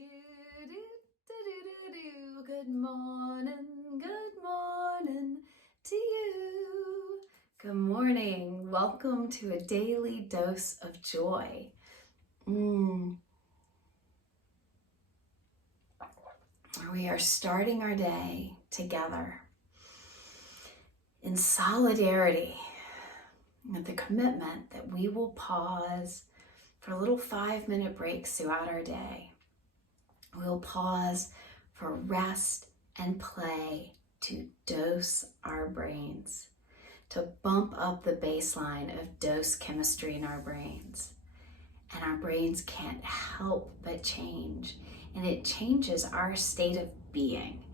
Do, do, do, do, do. Good morning to you. Good morning. Welcome to a daily dose of joy. We are starting our day together in solidarity with the commitment that we will pause for little 5-minute breaks throughout our day. We'll pause for rest and play to dose our brains, to bump up the baseline of dose chemistry in our brains. And our brains can't help but change, and it changes our state of being.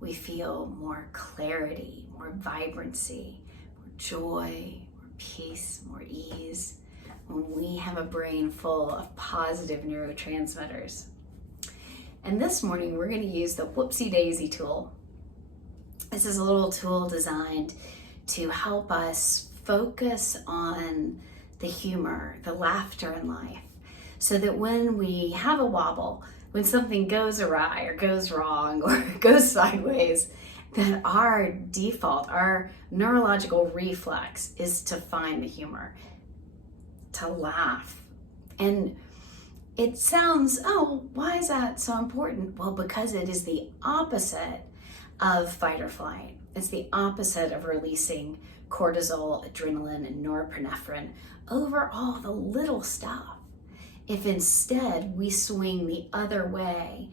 We feel more clarity, more vibrancy, more joy, more peace, more ease when we have a brain full of positive neurotransmitters. And this morning, we're going to use the Whoopsie Daisy tool. This is a little tool designed to help us focus on the humor, the laughter in life, so that when we have a wobble, when something goes awry or goes wrong or goes sideways, that our default, our neurological reflex is to find the humor, to laugh. And it sounds, oh, why is that so important? Well, because it is the opposite of fight or flight. It's the opposite of releasing cortisol, adrenaline, and norepinephrine over all the little stuff. If instead we swing the other way,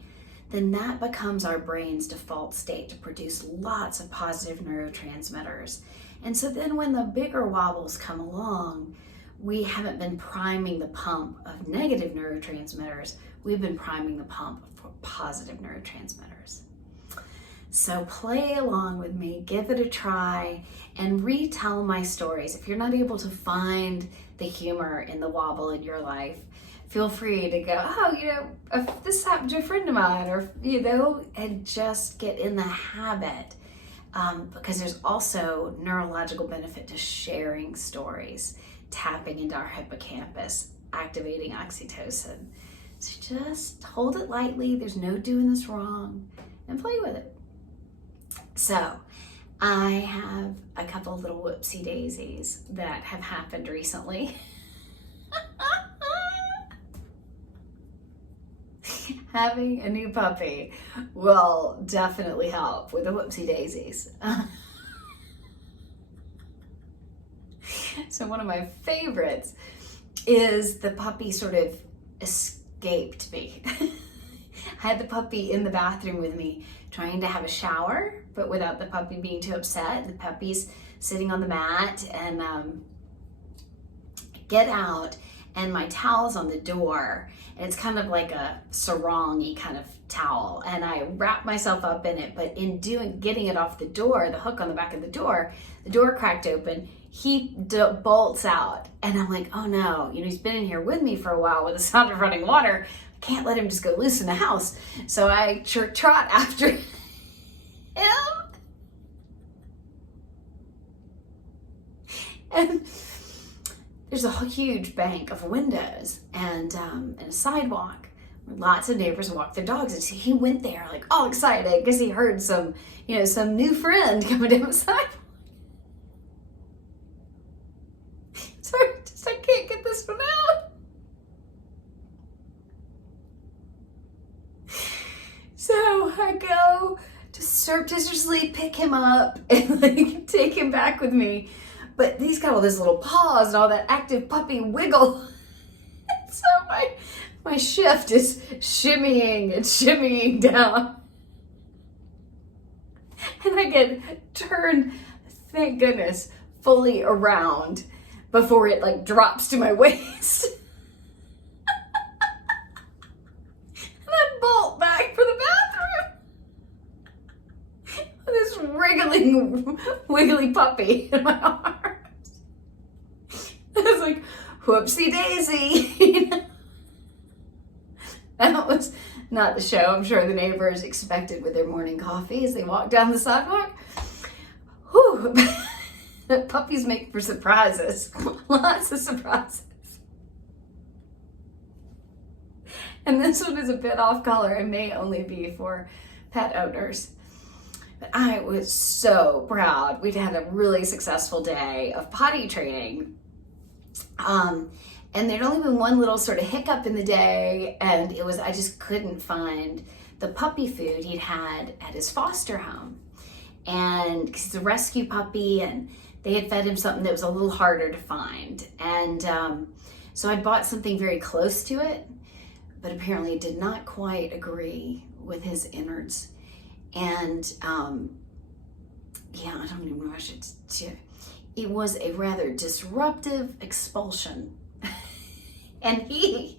then that becomes our brain's default state to produce lots of positive neurotransmitters. And so then when the bigger wobbles come along, we haven't been priming the pump of negative neurotransmitters. We've been priming the pump for positive neurotransmitters. So play along with me, give it a try, and retell my stories. If you're not able to find the humor in the wobble in your life, feel free to go, if this happened to a friend of mine, or, and just get in the habit. Because there's also neurological benefit to sharing stories, tapping into our hippocampus, activating oxytocin. So just hold it lightly. There's no doing this wrong, and play with it. So I have a couple of little whoopsie daisies that have happened recently. Having a new puppy will definitely help with the whoopsie daisies. So one of my favorites is the puppy sort of escaped me. I had the puppy in the bathroom with me trying to have a shower, but without the puppy being too upset. The puppy's sitting on the mat, and get out, and my towel's on the door, and it's kind of like a sarong-y kind of towel, and I wrap myself up in it, but in getting it off the door, the hook on the back of the door cracked open. He bolts out, and I'm like, oh no, he's been in here with me for a while with the sound of running water. I can't let him just go loose in the house. So I trot after him. And there's a huge bank of windows and a sidewalk where lots of neighbors walk their dogs. And so he went there like all excited because he heard some new friend coming down the sidewalk. So I can't get this one out. So I go to surreptitiously pick him up and take him back with me. But he's got all this little paws and all that active puppy wiggle. So my shift is shimmying and shimmying down. And I get turned, thank goodness, fully around before it drops to my waist. And I bolt back for the bathroom with this wriggling, wiggly puppy in my arms. I was like, whoopsie daisy. That was not the show I'm sure the neighbors expected with their morning coffee as they walked down the sidewalk. Whew. Puppies make for surprises. Lots of surprises. And this one is a bit off color and may only be for pet owners. But I was so proud. We'd had a really successful day of potty training. And there'd only been one little sort of hiccup in the day, and it was I just couldn't find the puppy food he'd had at his foster home. And because he's a rescue puppy, and they had fed him something that was a little harder to find. And so I'd bought something very close to it, but apparently it did not quite agree with his innards. And yeah, I don't even know how to. It was a rather disruptive expulsion. And he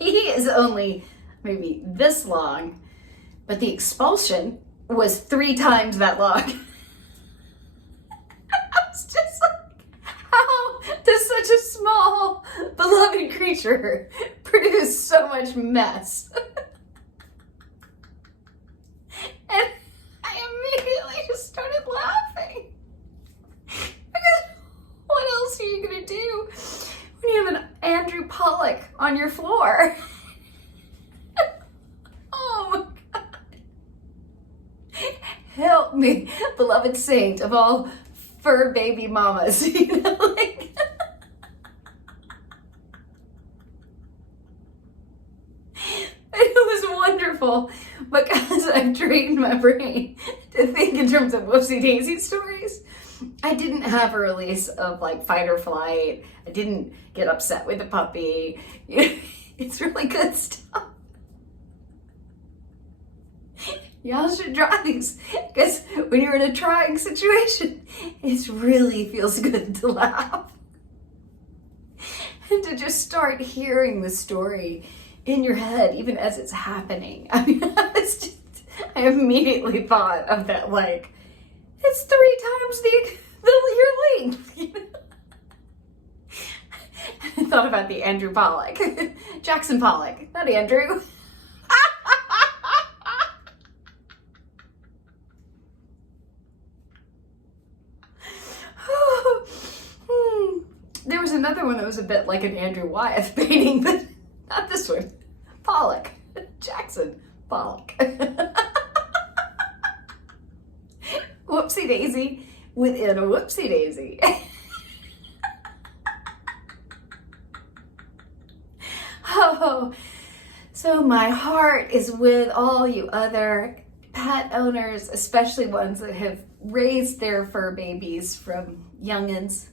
is only maybe this long, but the expulsion was 3 times that long. I was just like, how does such a small, beloved creature produce so much mess? And I immediately just started laughing. Because what else are you going to do when you have an Andrew Pollock on your floor? Oh my God. Help me, beloved saint of all fur baby mamas, you know, like. It was wonderful because I've trained my brain to think in terms of Whoopsie Daisy stories. I didn't have a release of like fight or flight. I didn't get upset with the puppy. It's really good stuff. Y'all should try these, because when you're in a trying situation, it really feels good to laugh. And to just start hearing the story in your head, even as it's happening. I mean, I immediately thought of that, like, it's 3 times your length. You know? And I thought about the Andrew Pollock, Jackson Pollock, not Andrew. There was another one that was a bit like an Andrew Wyeth painting, but not this one. Pollock. Jackson Pollock. Whoopsie Daisy within a Whoopsie Daisy. Oh, so my heart is with all you other pet owners, especially ones that have raised their fur babies from youngins.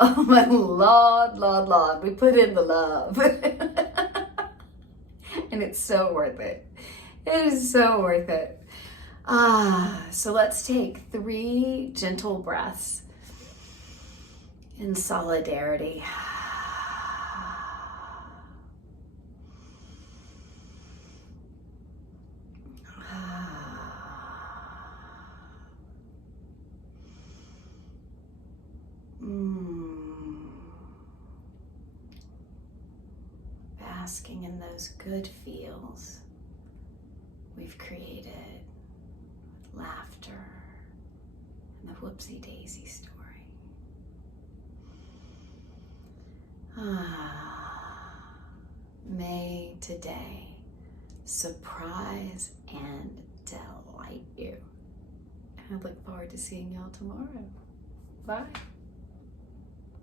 Oh my Lord, Lord, Lord, we put in the love. And it's so worth it. It is so worth it. So let's take 3 gentle breaths in solidarity. Basking in those good feels we've created with laughter and the Whoopsie Daisy story. May today surprise and delight you. I look forward to seeing y'all tomorrow. Bye.